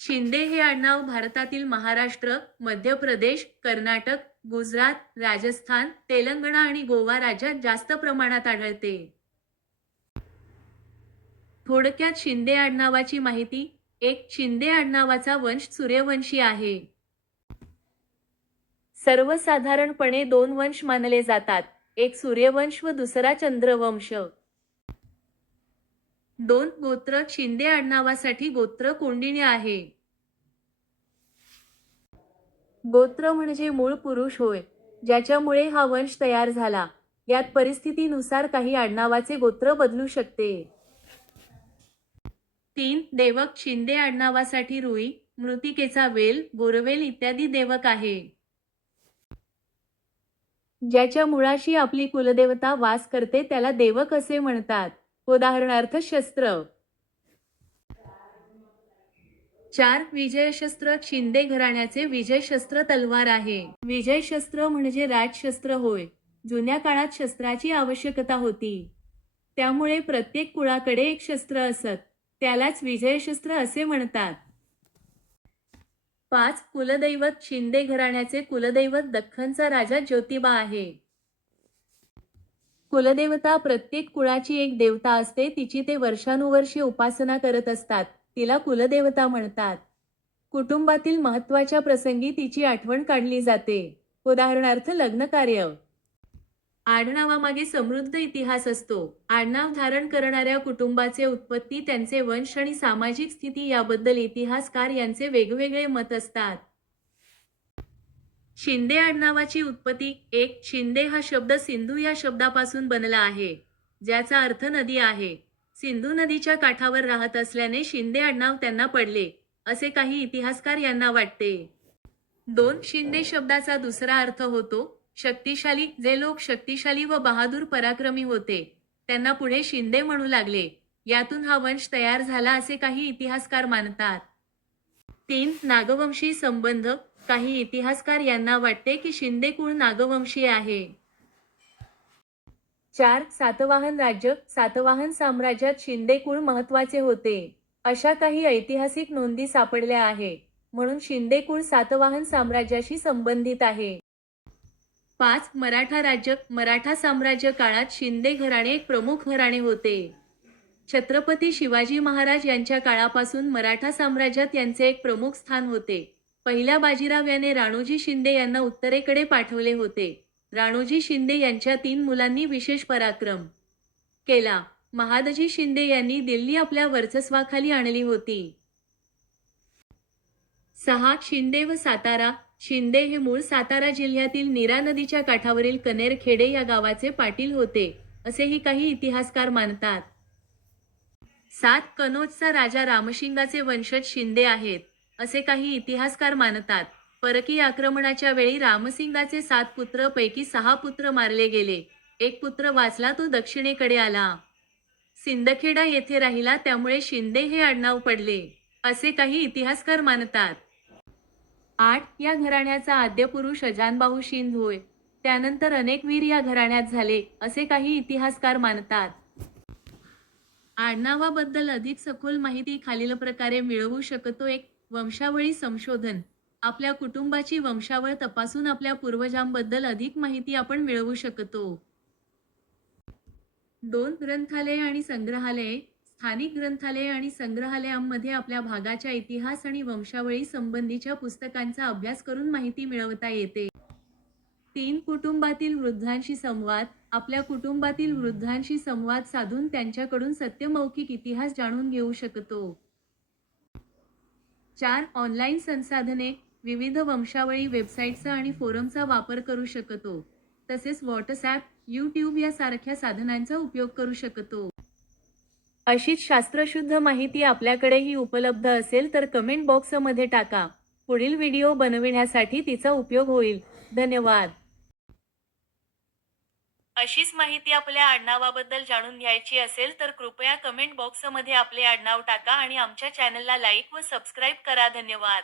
शिंदे हे आडनाव भारतातील महाराष्ट्र मध्य प्रदेश कर्नाटक गुजरात राजस्थान तेलंगणा आणि गोवा राज्यात जास्त प्रमाणात आढळते. थोडक्यात शिंदे आडनावाची माहिती एक शिंदे आडनावाचा वंश सूर्यवंशी आहे. सर्वसाधारणपणे दोन वंश मानले जातात एक सूर्यवंश व दुसरा चंद्रवंश. दोन गोत्र शिंदे आडनावासाठी गोत्र कोंडिणी आहे. गोत्र म्हणजे मूळ पुरुष होय ज्याच्यामुळे हा वंश तयार झाला. यात परिस्थितीनुसार काही आडनावाचे गोत्र बदलू शकते. तीन देवक शिंदे आडनावासाठी रुई मृतिकेचा वेल बोरवेल इत्यादी देवक आहे. ज्याच्या मुळाशी आपली कुलदेवता वास करते त्याला देवक असे म्हणतात. उदाहरणार्थ शस्त्र. चार विजयशस्त्र शिंदे घराण्याचे विजयशस्त्र तलवार आहे. विजयशस्त्र म्हणजे राजशस्त्र होय. जुन्या काळात शस्त्राची आवश्यकता होती. त्यामुळे प्रत्येक कुळाकडे एक शस्त्र असत. त्यालाच विजयशस्त्र असे म्हणतात. पाच कुलदैवत शिंदे घराण्याचे कुलदैवत दख्खनचा राजा ज्योतिबा आहे. कुलदेवता प्रत्येक कुळाची एक देवता असते तिची ते वर्षानुवर्षे उपासना करत असतात. तिला कुलदेवता म्हणतात. कुटुंबातील महत्त्वाच्या प्रसंगी तिची आठवण काढली जाते. उदाहरणार्थ लग्न कार्य आडनावामागे समृद्ध इतिहास असतो. आडनाव धारण करणाऱ्या कुटुंबाचे उत्पत्ती त्यांचे वंश आणि सामाजिक स्थिती याबद्दल इतिहासकार यांचे वेगवेगळे मत असतात. शिंदे आडनावाची उत्पत्ती एक शिंदे हा शब्द सिंधू या शब्दापासून बनला आहे ज्याचा अर्थ नदी आहे. सिंधू नदीच्या काठावर राहत असल्याने शिंदे आडनाव त्यांना पडले असे काही इतिहासकार यांना वाटते. दोन शिंदे शब्दाचा दुसरा अर्थ होतो शक्तिशाली जे लोक शक्तिशाली व बहादूर पराक्रमी होते त्यांना पुढे शिंदे म्हणू लागले यातून हा वंश तयार झाला असे काही इतिहासकार मानतात. तीन नागवंशी संबंध काही इतिहासकार यांना वाटते की शिंदे कुळ नागवंशी आहे. चार सातवाहन राज्य सातवाहन साम्राज्यात शिंदे कुळ महत्त्वाचे होते. अशा काही ऐतिहासिक नोंदी सापडल्या आहे म्हणून शिंदे कुळ सातवाहन साम्राज्याशी संबंधित आहे. पाच मराठा राज्य मराठा साम्राज्य काळात शिंदे घराणे एक प्रमुख घराणे होते. छत्रपती शिवाजी महाराज यांच्या काळापासून मराठा साम्राज्यात यांचे एक प्रमुख स्थान होते. पहिल्या बाजीराव याने राणोजी शिंदे यांना उत्तरेकडे पाठवले होते. राणोजी शिंदे यांच्या तीन मुलांनी विशेष पराक्रम केला. महादजी शिंदे यांनी दिल्ली आपल्या वर्चस्वाखाली आणली होती. सहा शिंदे व सातारा. शिंदे हे मूळ सातारा जिल्ह्यातील नीरा नदीच्या काठावरील कनेरखेडे या गावाचे पाटील होते असेही काही इतिहासकार मानतात. सात कनोजचा राजा रामशिंगाचे वंशज शिंदे आहेत असे काही इतिहासकार मानतात. परकीय आक्रमणाच्या वेळी रामसिंगाचे सात पुत्र पैकी सहा पुत्र मारले गेले. एक पुत्र वाचला तो दक्षिणेकडे आला. सिंदखेडा येथे राहिला त्यामुळे शिंदे हे आडनाव पडले असे काही इतिहासकार मानतात. आठ या घराण्याचा आद्य पुरुष अजानबाहू शिंद होय. त्यानंतर अनेक वीर या घराण्यात झाले असे काही इतिहासकार मानतात. आडनावाबद्दल अधिक सखोल माहिती खालील प्रकारे मिळवू शकतो एक वंशावळी संशोधन. आपल्या कुटुंबाची वंशावळ तपासून आपल्या पूर्वजांबद्दल अधिक माहिती आपण मिळवू शकतो. दोन ग्रंथालये आणि संग्रहालये. स्थानिक ग्रंथालये आणि संग्रहालयांमध्ये आपल्या भागाच्या इतिहास आणि वंशावळी संबंधीच्या पुस्तकांचा अभ्यास करून माहिती मिळवता येते. तीन कुटुंबातील वृद्धांशी संवाद. आपल्या कुटुंबातील वृद्धांशी संवाद साधून त्यांच्याकडून सत्यमौखिक इतिहास जाणून घेऊ शकतो. चार ऑनलाईन संसाधने. विविध वंशावळी वेबसाईटचा आणि फोरमचा वापर करू शकतो. तसेच व्हॉट्सॲप यूट्यूब यासारख्या साधनांचा उपयोग करू शकतो. अशीच शास्त्रशुद्ध माहिती आपल्याकडेही उपलब्ध असेल तर कमेंट बॉक्समध्ये टाका. पुढील व्हिडिओ बनविण्यासाठी तिचा उपयोग होईल. धन्यवाद. अशीच माहिती आपल्या आडनावाबद्दल जाणून घ्यायची असेल तर कृपया कमेंट बॉक्समध्ये आपले आडनाव टाका आणि आमच्या चॅनलला लाईक व सबस्क्राईब करा. धन्यवाद.